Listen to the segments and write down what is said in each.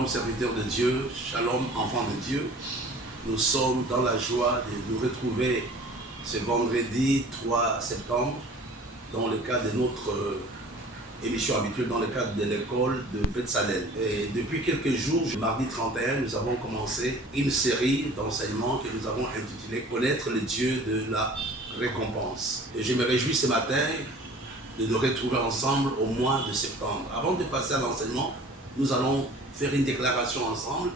Shalom serviteurs de Dieu, Shalom enfants de Dieu. Nous sommes dans la joie de nous retrouver ce vendredi 3 septembre dans le cadre de notre émission habituelle, dans le cadre de l'école de Betsalel. Et depuis quelques jours, mardi 31, nous avons commencé une série d'enseignements que nous avons intitulé « Connaître le Dieu de la récompense ». Et je me réjouis ce matin de nous retrouver ensemble au mois de septembre. Avant de passer à l'enseignement, nous allons faire une déclaration ensemble.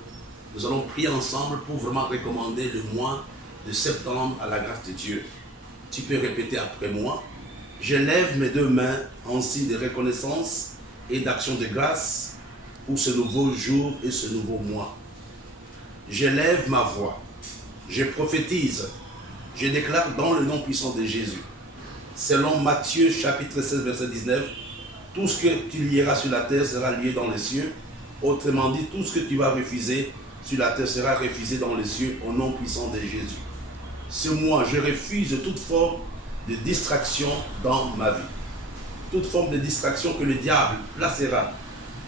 Nous allons prier ensemble pour vraiment recommander le mois de septembre à la grâce de Dieu. Tu peux répéter après moi. Je lève mes deux mains en signe de reconnaissance et d'action de grâce pour ce nouveau jour et ce nouveau mois. Je lève ma voix. Je prophétise. Je déclare dans le nom puissant de Jésus. Selon Matthieu chapitre 16 verset 19, tout ce que tu lieras sur la terre sera lié dans les cieux. Autrement dit, tout ce que tu vas refuser sur la terre sera refusé dans les cieux au nom puissant de Jésus. Ce mois, je refuse toute forme de distraction dans ma vie. Toute forme de distraction que le diable placera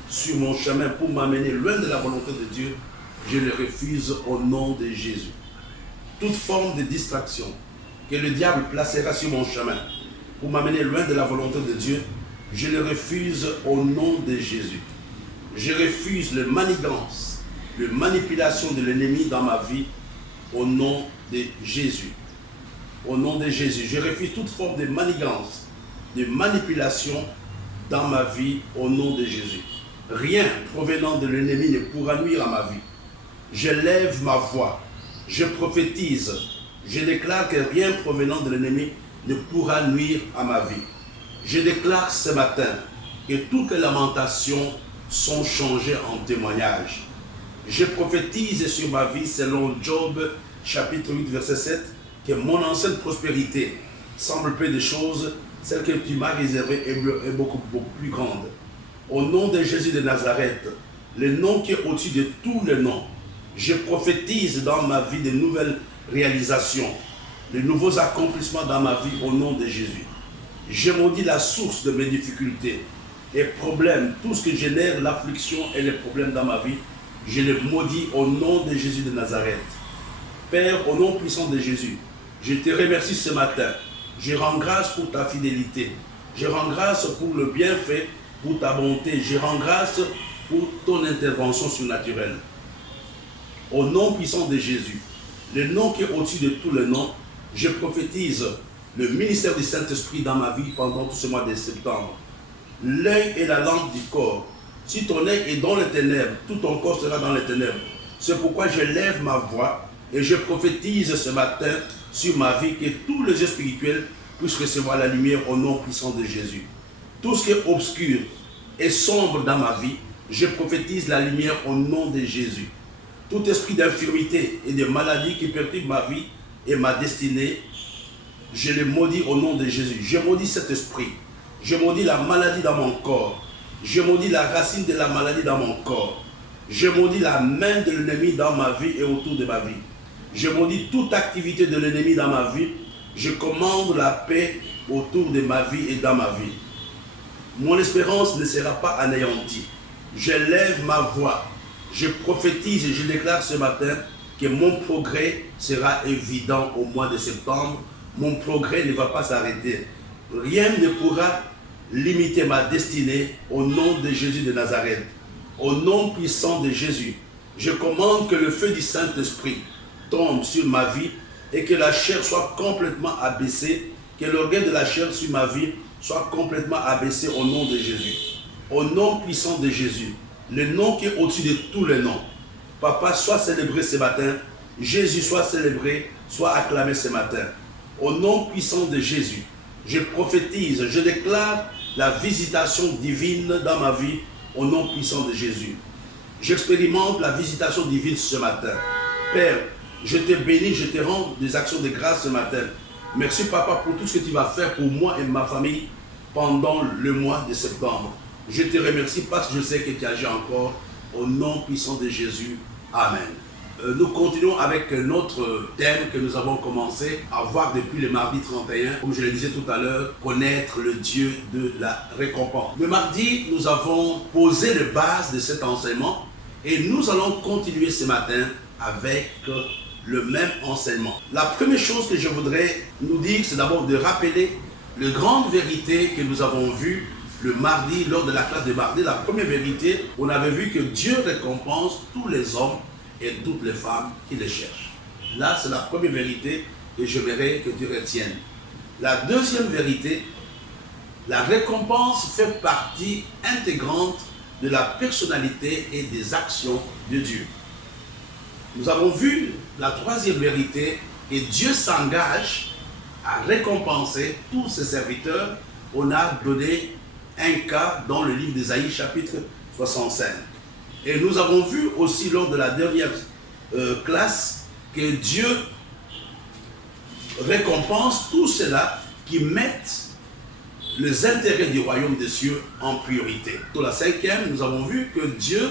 sur mon chemin pour m'amener loin de la volonté de Dieu, je le refuse au nom de Jésus. Toute forme de distraction que le diable placera sur mon chemin pour m'amener loin de la volonté de Dieu, je le refuse au nom de Jésus. Je refuse le manigance, la manipulation de l'ennemi dans ma vie au nom de Jésus. Au nom de Jésus, je refuse toute forme de manigance, de manipulation dans ma vie au nom de Jésus. Rien provenant de l'ennemi ne pourra nuire à ma vie. Je lève ma voix, je prophétise, je déclare que rien provenant de l'ennemi ne pourra nuire à ma vie. Je déclare ce matin que toutes les lamentations sont changées en témoignage. Je prophétise sur ma vie selon Job chapitre 8 verset 7 que mon ancienne prospérité semble peu de choses, celle que tu m'as réservée est beaucoup plus grande. Au nom de Jésus de Nazareth, le nom qui est au-dessus de tous les noms, je prophétise dans ma vie de nouvelles réalisations, de nouveaux accomplissements dans ma vie au nom de Jésus. Je maudis la source de mes difficultés et problèmes, tout ce qui génère l'affliction et les problèmes dans ma vie, je les maudis au nom de Jésus de Nazareth. Père, au nom puissant de Jésus, je te remercie ce matin. Je rends grâce pour ta fidélité. Je rends grâce pour le bienfait, pour ta bonté. Je rends grâce pour ton intervention surnaturelle. Au nom puissant de Jésus, le nom qui est au-dessus de tous les noms, je prophétise le ministère du Saint-Esprit dans ma vie pendant tout ce mois de septembre. L'œil est la lampe du corps. Si ton œil est dans les ténèbres, tout ton corps sera dans les ténèbres. C'est pourquoi je lève ma voix et je prophétise ce matin sur ma vie que tous les yeux spirituels puissent recevoir la lumière au nom puissant de Jésus. Tout ce qui est obscur et sombre dans ma vie, je prophétise la lumière au nom de Jésus. Tout esprit d'infirmité et de maladie qui perturbe ma vie et ma destinée, je le maudis au nom de Jésus. Je maudis cet esprit. Je maudis la maladie dans mon corps. Je maudis la racine de la maladie dans mon corps. Je maudis la main de l'ennemi dans ma vie et autour de ma vie. Je maudis toute activité de l'ennemi dans ma vie. Je commande la paix autour de ma vie et dans ma vie. Mon espérance ne sera pas anéantie. Je lève ma voix. Je prophétise et je déclare ce matin que mon progrès sera évident au mois de septembre. Mon progrès ne va pas s'arrêter. Rien ne pourra limiter ma destinée au nom de Jésus de Nazareth. Au nom puissant de Jésus, je commande que le feu du Saint-Esprit tombe sur ma vie et que la chair soit complètement abaissée, que l'orgueil de la chair sur ma vie soit complètement abaissé au nom de Jésus. Au nom puissant de Jésus, le nom qui est au-dessus de tous les noms. Papa, sois célébré ce matin. Jésus soit célébré, soit acclamé ce matin. Au nom puissant de Jésus, je prophétise, je déclare la visitation divine dans ma vie au nom puissant de Jésus. J'expérimente la visitation divine ce matin. Père, je te bénis, je te rends des actions de grâce ce matin. Merci Papa pour tout ce que tu vas faire pour moi et ma famille pendant le mois de septembre. Je te remercie parce que je sais que tu agis encore au nom puissant de Jésus. Amen. Nous continuons avec notre thème que nous avons commencé à voir depuis le mardi 31, comme je le disais tout à l'heure, connaître le Dieu de la récompense. Le mardi, nous avons posé les bases de cet enseignement Et nous allons continuer ce matin avec le même enseignement. La première chose que je voudrais nous dire, c'est d'abord de rappeler les grandes vérités que nous avons vues le mardi, lors de la classe de mardi. La première vérité, on avait vu que Dieu récompense tous les hommes et toutes les femmes qui les cherchent. Là, c'est la première vérité que j'aimerais que tu retiennes. La deuxième vérité, la récompense fait partie intégrante de la personnalité et des actions de Dieu. Nous avons vu la troisième vérité, et Dieu s'engage à récompenser tous ses serviteurs. On a donné un cas dans le livre d'Ésaïe chapitre 65. Et nous avons vu aussi lors de la dernière classe que Dieu récompense tous ceux-là qui mettent les intérêts du royaume des cieux en priorité. Dans la cinquième, nous avons vu que Dieu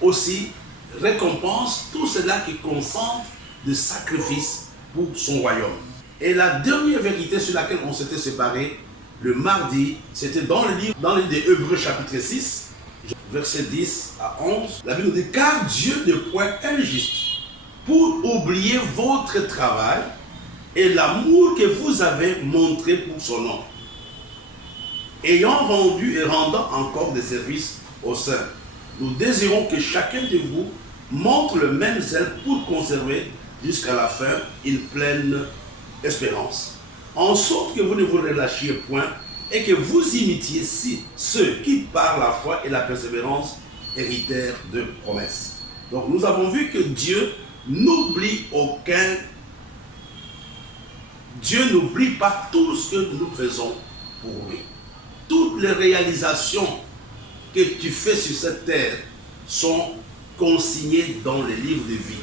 aussi récompense tous ceux-là qui consentent des sacrifices pour son royaume. Et la dernière vérité sur laquelle on s'était séparés le mardi, c'était dans le livre des Hébreux chapitre 6, versets 10 à 11. La Bible nous dit: car Dieu n'est point injuste pour oublier votre travail et l'amour que vous avez montré pour son nom, ayant rendu et rendant encore des services aux saints. Nous désirons que chacun de vous montre le même zèle pour conserver jusqu'à la fin une pleine espérance, en sorte que vous ne vous relâchiez point et que vous imitiez ceux qui, par la foi et la persévérance, héritèrent de promesses. Donc nous avons vu que Dieu n'oublie aucun. Dieu n'oublie pas tout ce que nous faisons pour lui. Toutes les réalisations que tu fais sur cette terre sont consignées dans les livres de vie.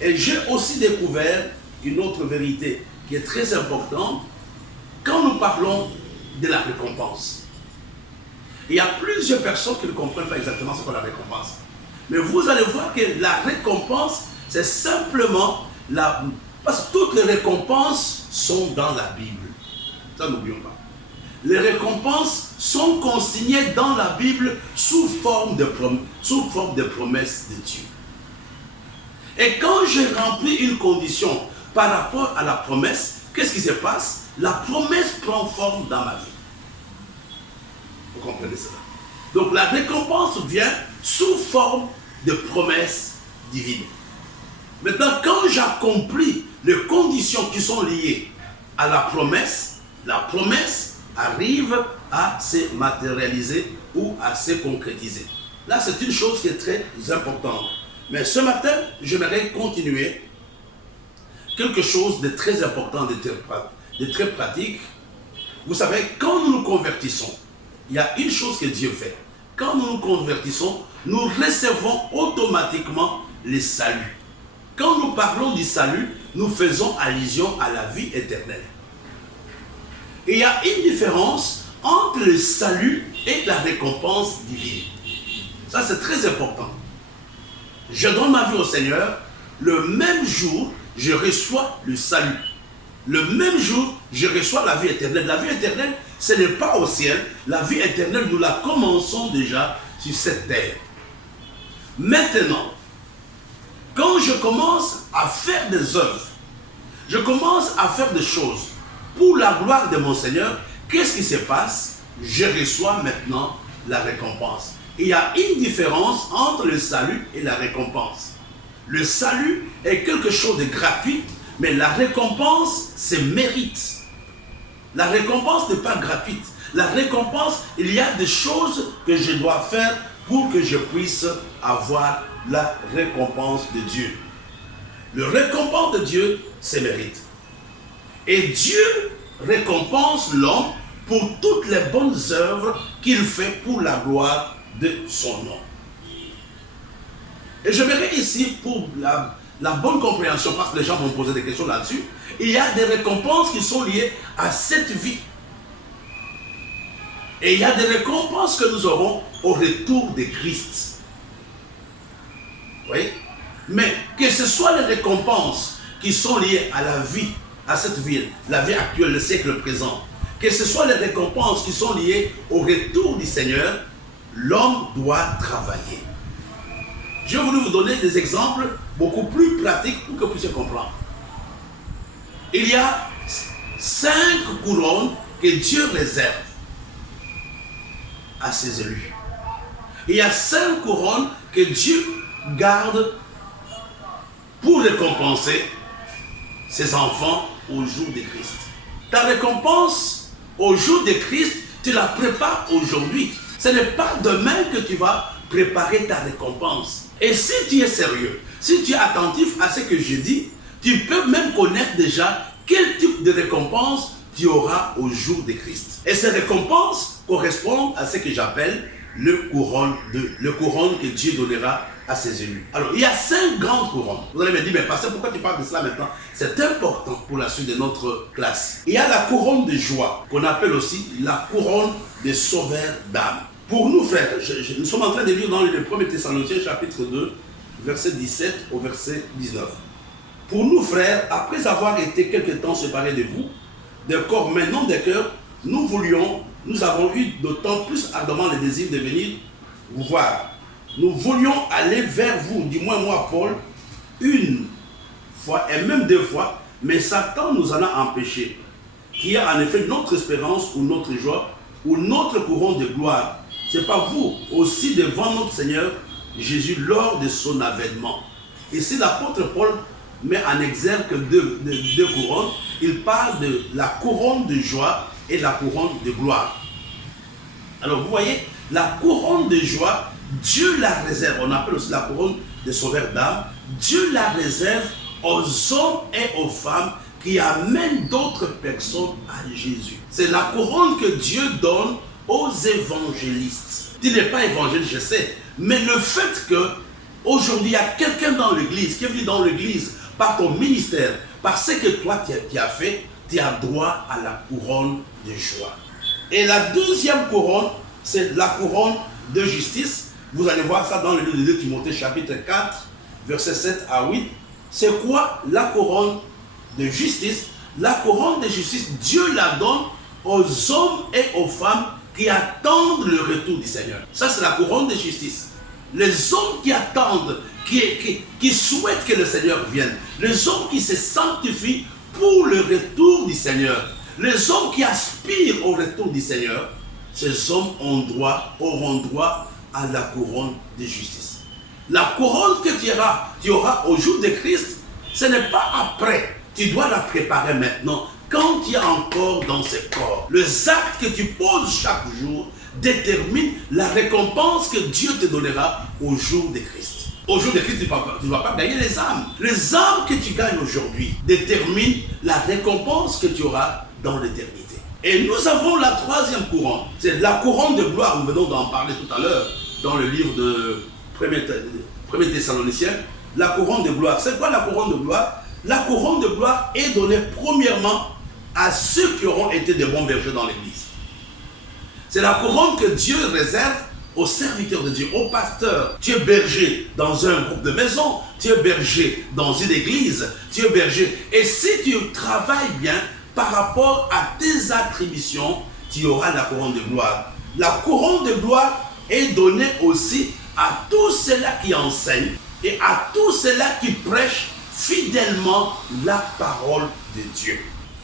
Et j'ai aussi découvert une autre vérité qui est très importante quand nous parlons de la récompense. Il y a plusieurs personnes qui ne comprennent pas exactement ce qu'est la récompense. Mais vous allez voir que la récompense, c'est simplement parce que toutes les récompenses sont dans la Bible. Ça, n'oublions pas. Les récompenses sont consignées dans la Bible sous forme de promesses de Dieu. Et quand j'ai rempli une condition par rapport à la promesse, qu'est-ce qui se passe? La promesse prend forme dans ma vie. Vous comprenez cela? Donc la récompense vient sous forme de promesses divines. Maintenant, quand j'accomplis les conditions qui sont liées à la promesse arrive à se matérialiser ou à se concrétiser. Là, c'est une chose qui est très importante. Mais ce matin, j'aimerais continuer quelque chose de très important, de très pratique. Vous savez, quand nous nous convertissons, il y a une chose que Dieu fait. Quand nous nous convertissons, nous recevons automatiquement le salut. Quand nous parlons du salut, nous faisons allusion à la vie éternelle. Et il y a une différence entre le salut et la récompense divine. Ça, c'est très important. Je donne ma vie au Seigneur, le même jour, je reçois le salut. Le même jour, je reçois la vie éternelle. La vie éternelle, ce n'est pas au ciel. La vie éternelle, nous la commençons déjà sur cette terre. Maintenant, quand je commence à faire des œuvres, je commence à faire des choses pour la gloire de mon Seigneur, qu'est-ce qui se passe? Je reçois maintenant la récompense. Il y a une différence entre le salut et la récompense. Le salut est quelque chose de gratuit, mais la récompense, c'est mérite. La récompense n'est pas gratuite. La récompense, il y a des choses que je dois faire pour que je puisse avoir la récompense de Dieu. Le récompense de Dieu, c'est mérite. Et Dieu récompense l'homme pour toutes les bonnes œuvres qu'il fait pour la gloire de son nom. Et je verrai ici, pour la bonne compréhension, parce que les gens vont poser des questions là-dessus, il y a des récompenses qui sont liées à cette vie. Et il y a des récompenses que nous aurons au retour de Christ. Oui? Mais que ce soit les récompenses qui sont liées à la vie, à cette vie, la vie actuelle, le siècle présent, que ce soit les récompenses qui sont liées au retour du Seigneur, l'homme doit travailler. Je voulu vous donner des exemples beaucoup plus pratiques pour que vous puissiez comprendre. Il y a 5 couronnes que Dieu réserve à ses élus. Il y a 5 couronnes que Dieu garde pour récompenser ses enfants au jour de Christ. Ta récompense au jour de Christ, tu la prépares aujourd'hui. Ce n'est pas demain que tu vas préparer ta récompense. Et si tu es sérieux, si tu es attentif à ce que je dis, tu peux même connaître déjà quel type de récompense tu auras au jour de Christ. Et ces récompenses correspondent à ce que j'appelle le couronne que Dieu donnera à ses élus. Alors, il y a 5 grandes couronnes. Vous allez me dire, mais pasteur, pourquoi tu parles de cela maintenant? C'est important pour la suite de notre classe. Il y a la couronne de joie, qu'on appelle aussi la couronne de sauveur d'âme. Pour nous, frères, nous sommes en train de lire dans le 1er Thessaloniciens, chapitre 2, verset 17 au verset 19. Pour nous, frères, après avoir été quelque temps séparés de vous, de corps mais non de cœur, nous avons eu d'autant plus ardemment le désir de venir vous voir. Nous voulions aller vers vous, du moins moi, Paul, une fois et même 2 fois, mais Satan nous en a empêchés, qui est en effet notre espérance ou notre joie ou notre couronne de gloire. C'est pas vous aussi devant notre Seigneur Jésus lors de son avènement. Ici, l'apôtre Paul met en exergue 2 couronnes. Il parle de la couronne de joie et la couronne de gloire. Alors vous voyez, la couronne de joie, Dieu la réserve. On appelle aussi la couronne de sauveur d'âme. Dieu la réserve aux hommes et aux femmes qui amènent d'autres personnes à Jésus. C'est la couronne que Dieu donne aux évangélistes. Tu n'es pas évangéliste, je sais, mais le fait que aujourd'hui il y a quelqu'un dans l'église qui est venu dans l'église par ton ministère, par ce que toi tu as fait, tu as droit à la couronne de joie. Et la deuxième couronne, c'est la couronne de justice. Vous allez voir ça dans le livre de 2 Timothée chapitre 4, versets 7 à 8. C'est quoi la couronne de justice? La couronne de justice, Dieu la donne aux hommes et aux femmes qui attendent le retour du Seigneur. Ça, c'est la couronne de justice. Les hommes qui attendent, qui souhaitent que le Seigneur vienne. Les hommes qui se sanctifient pour le retour du Seigneur. Les hommes qui aspirent au retour du Seigneur. Ces hommes auront droit à la couronne de justice. La couronne que tu auras au jour de Christ, ce n'est pas après. Tu dois la préparer maintenant. Quand tu es encore dans ce corps, les actes que tu poses chaque jour déterminent la récompense que Dieu te donnera au jour de Christ. Au jour de Christ, tu ne vas pas gagner les âmes. Les âmes que tu gagnes aujourd'hui déterminent la récompense que tu auras dans l'éternité. Et nous avons la 3e couronne. C'est la couronne de gloire. Nous venons d'en parler tout à l'heure dans le livre de 1er Thessaloniciens. La couronne de gloire. C'est quoi la couronne de gloire? La couronne de gloire est donnée premièrement à ceux qui auront été des bons bergers dans l'église. C'est la couronne que Dieu réserve aux serviteurs de Dieu, aux pasteurs. Tu es berger dans un groupe de maison, tu es berger dans une église, tu es berger. Et si tu travailles bien par rapport à tes attributions, tu auras la couronne de gloire. La couronne de gloire est donnée aussi à tous ceux-là qui enseignent et à tous ceux-là qui prêchent fidèlement la parole de Dieu.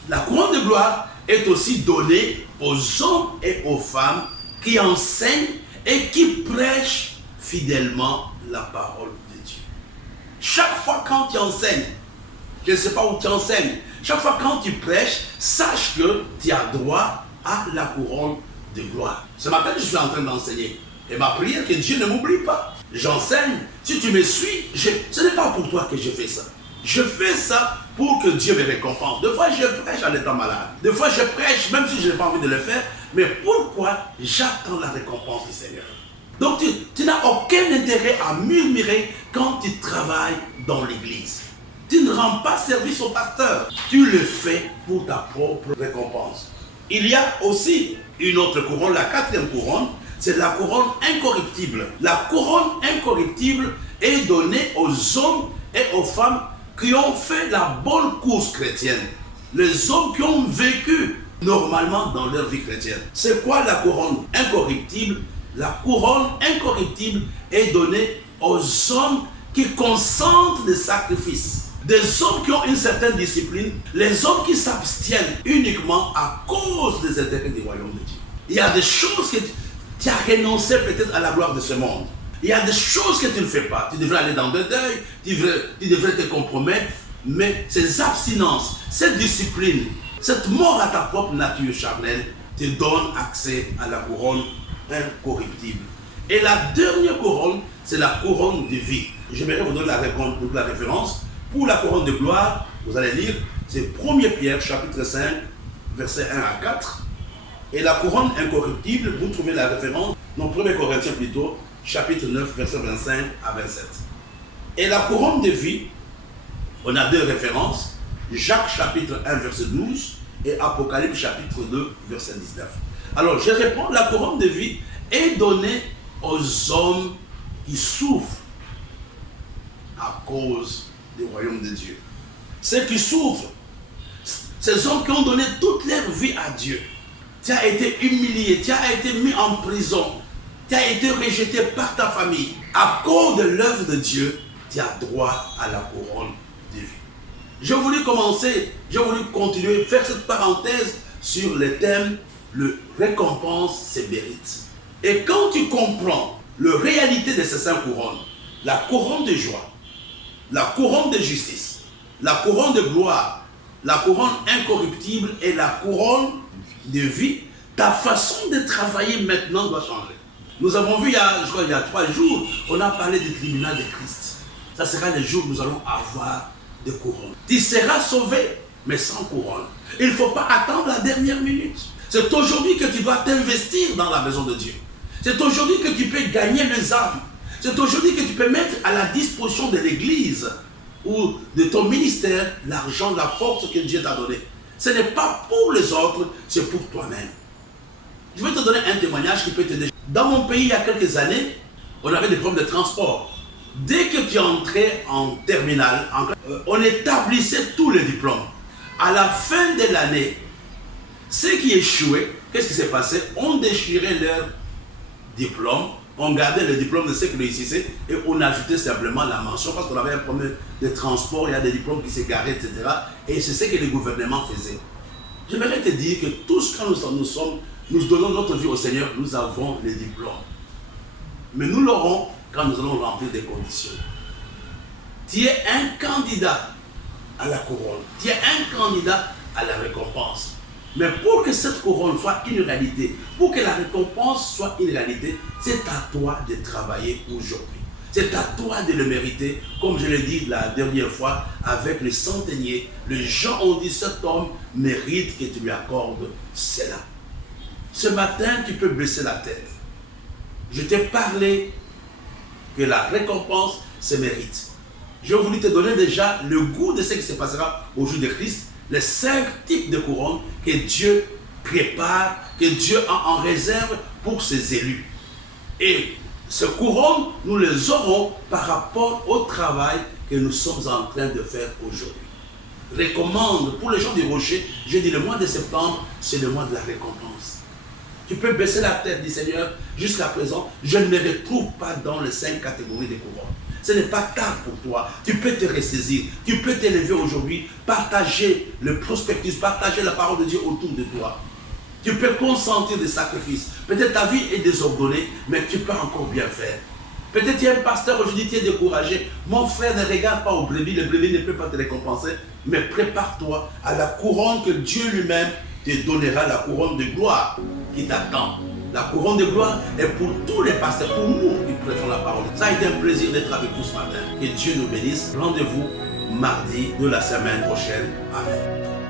La couronne de gloire est aussi donnée aux hommes et aux femmes qui enseignent et qui prêchent fidèlement la parole de Dieu. Chaque fois quand tu enseignes, je ne sais pas où tu enseignes, chaque fois quand tu prêches, sache que tu as droit à la couronne de gloire. Ce matin, je suis en train d'enseigner. Et ma prière, que Dieu ne m'oublie pas. J'enseigne. Si tu me suis, ce n'est pas pour toi que je fais ça. Je fais ça pour que Dieu me récompense. Des fois, je prêche en étant malade. Des fois, je prêche même si je n'ai pas envie de le faire. Mais pourquoi? J'attends la récompense du Seigneur. Donc, tu n'as aucun intérêt à murmurer quand tu travailles dans l'église. Tu ne rends pas service au pasteur. Tu le fais pour ta propre récompense. Il y a aussi une autre couronne, la 4e couronne. C'est la couronne incorruptible. La couronne incorruptible est donnée aux hommes et aux femmes qui ont fait la bonne course chrétienne. Les hommes qui ont vécu normalement dans leur vie chrétienne. C'est quoi la couronne incorruptible? La couronne incorruptible est donnée aux hommes qui consentent des sacrifices. Des hommes qui ont une certaine discipline, les hommes qui s'abstiennent uniquement à cause des intérêts du royaume de Dieu. Il y a des choses que tu as renoncé peut-être à la gloire de ce monde. Il y a des choses que tu ne fais pas. Tu devrais aller dans le deuil, tu devrais te compromettre, mais ces abstinences, cette discipline, cette mort à ta propre nature charnelle te donne accès à la couronne incorruptible. Et la dernière couronne, c'est la couronne de vie. J'aimerais vous donner la référence. Pour la couronne de gloire, vous allez lire, c'est 1 Pierre, chapitre 5, versets 1 à 4. Et la couronne incorruptible, vous trouvez la référence, non, 1 Corinthiens plutôt, chapitre 9, versets 25 à 27. Et la couronne de vie, on a deux références, Jacques chapitre 1, verset 12, et Apocalypse chapitre 2, verset 19. Alors, je réponds, la couronne de vie est donnée aux hommes qui souffrent à cause du royaume de Dieu. Ceux qui souffrent, ces hommes qui ont donné toute leur vie à Dieu. Tu as été humilié, tu as été mis en prison, tu as été rejeté par ta famille. À cause de l'œuvre de Dieu, tu as droit à la couronne de vie. Je voulais continuer, faire cette parenthèse sur le thème, le récompense, c'est mérite. Et quand tu comprends la réalité de ces 5 couronnes, la couronne de joie, la couronne de justice, la couronne de gloire, la couronne incorruptible et la couronne de vie, ta façon de travailler maintenant doit changer. Nous avons vu, il y a 3 jours, on a parlé du tribunal de Christ. Ça sera le jour où nous allons avoir des couronnes. Tu seras sauvé, mais sans couronne. Il ne faut pas attendre la dernière minute. C'est aujourd'hui que tu dois t'investir dans la maison de Dieu. C'est aujourd'hui que tu peux gagner les âmes. C'est aujourd'hui que tu peux mettre à la disposition de l'Église ou de ton ministère l'argent, la force que Dieu t'a donnée. Ce n'est pas pour les autres, c'est pour toi-même. Je vais te donner un témoignage qui peut t'aider. Dans mon pays, il y a quelques années, on avait des problèmes de transport. Dès que tu entrais en terminale, on établissait tous les diplômes. À la fin de l'année, ceux qui échouaient, qu'est-ce qui s'est passé? On déchirait leur diplôme, on gardait le diplôme de ceux qui réussissaient et on ajoutait simplement la mention parce qu'on avait un problème de transport, il y a des diplômes qui s'égaraient, etc. Et c'est ce que le gouvernement faisait. J'aimerais te dire que tous quand nous donnons notre vie au Seigneur, nous avons les diplômes. Mais nous l'aurons quand nous allons remplir des conditions. Tu es un candidat à la couronne. Tu es un candidat à la récompense. Mais pour que cette couronne soit une réalité, pour que la récompense soit une réalité, c'est à toi de travailler aujourd'hui. C'est à toi de le mériter, comme je l'ai dit la dernière fois, avec le centenier. Les gens ont dit, cet homme mérite que tu lui accordes cela. Ce matin, tu peux baisser la tête. Je t'ai parlé que la récompense se mérite. Je voulais te donner déjà le goût de ce qui se passera au jour de Christ, les 5 types de couronnes que Dieu prépare, que Dieu a en réserve pour ses élus. Et ces couronnes, nous les aurons par rapport au travail que nous sommes en train de faire aujourd'hui. Recommande pour les gens du Rocher, je dis le mois de septembre, c'est le mois de la récompense. Tu peux baisser la tête, dit Seigneur, jusqu'à présent, je ne me retrouve pas dans les 5 catégories de couronnes. Ce n'est pas tard pour toi. Tu peux te ressaisir. Tu peux t'élever aujourd'hui, partager le prospectus, partager la parole de Dieu autour de toi. Tu peux consentir des sacrifices. Peut-être ta vie est désordonnée, mais tu peux encore bien faire. Peut-être tu es un pasteur aujourd'hui, tu es découragé. Mon frère, ne regarde pas aux brebis. Les brebis ne peuvent pas te récompenser. Mais prépare-toi à la couronne que Dieu lui-même te donnera, la couronne de gloire qui t'attend. La couronne de gloire est pour tous les pasteurs, pour nous qui prêchons la parole. Ça a été un plaisir d'être avec vous ce matin. Que Dieu nous bénisse. Rendez-vous mardi de la semaine prochaine. Amen.